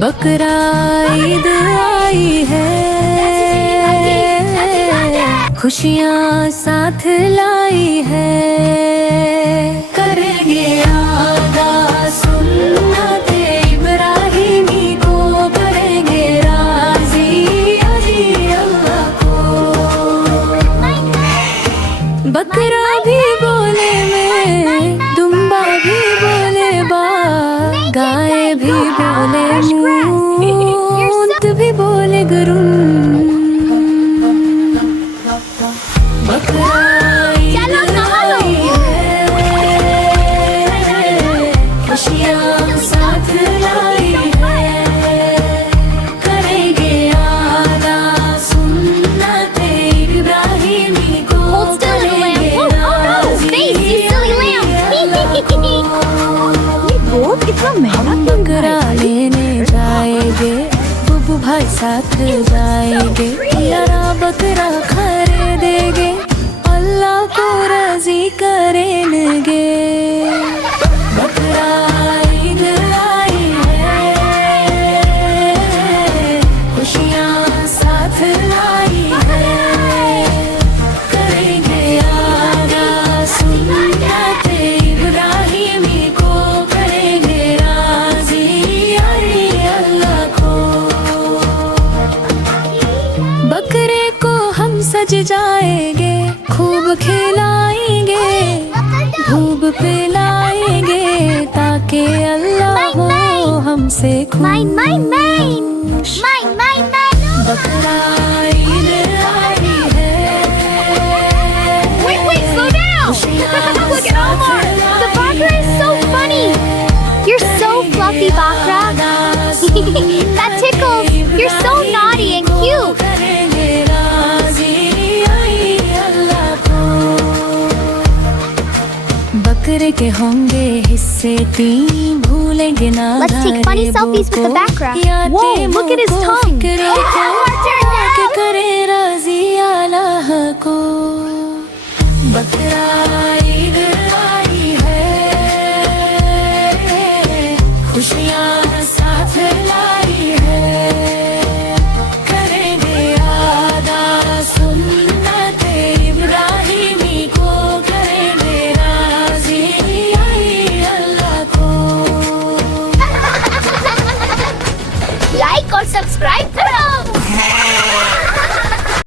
बकरा ईद आई है, खुशियाँ साथ लाई है। करेंगे आदा सुन्नते इब्राहिमी को, करेंगे राजी अजी अल्लाह को। बकरा भी बोले मैं, दुम्बा भी बोले बा, गाय भी बोले ऊंट भी बोले गरुन। बकरा ईद आई है, खुशियाँ साथ लाई है। करेंगे आदा सुन्नते इब्राहिमी को, करेंगे राजी कितना महंगा बकरा लेने जाएंगे, बुबू भाई साथ जाएंगे। यारा बकरा खरीदेंगे, अल्लाह को राजी करेंगे। बकरा ईद आई है, खुशियाँ साथ लाई है। करेंगे आदा सुन्नते इब्राहिमी को, करेंगे राजी अल्लाह को। बकरे को हम सज जाएंगे, खूब खिलाएंगे, खूब पिलाएंगे, ताकि अल्लाह हो हमसे खुश। बकरा ईद आई है, Wait, slow down! Look at Omar! The Bakra is so funny! You're so fluffy, Bakra! That tickles! You're so naughty and cute! बकरे के होंगे हिस्से तीन, भूलेंगे ना। Let's take funny selfies with the Bakra. Whoa, look at his tongue! करे राजी अल्लाह को। बकरा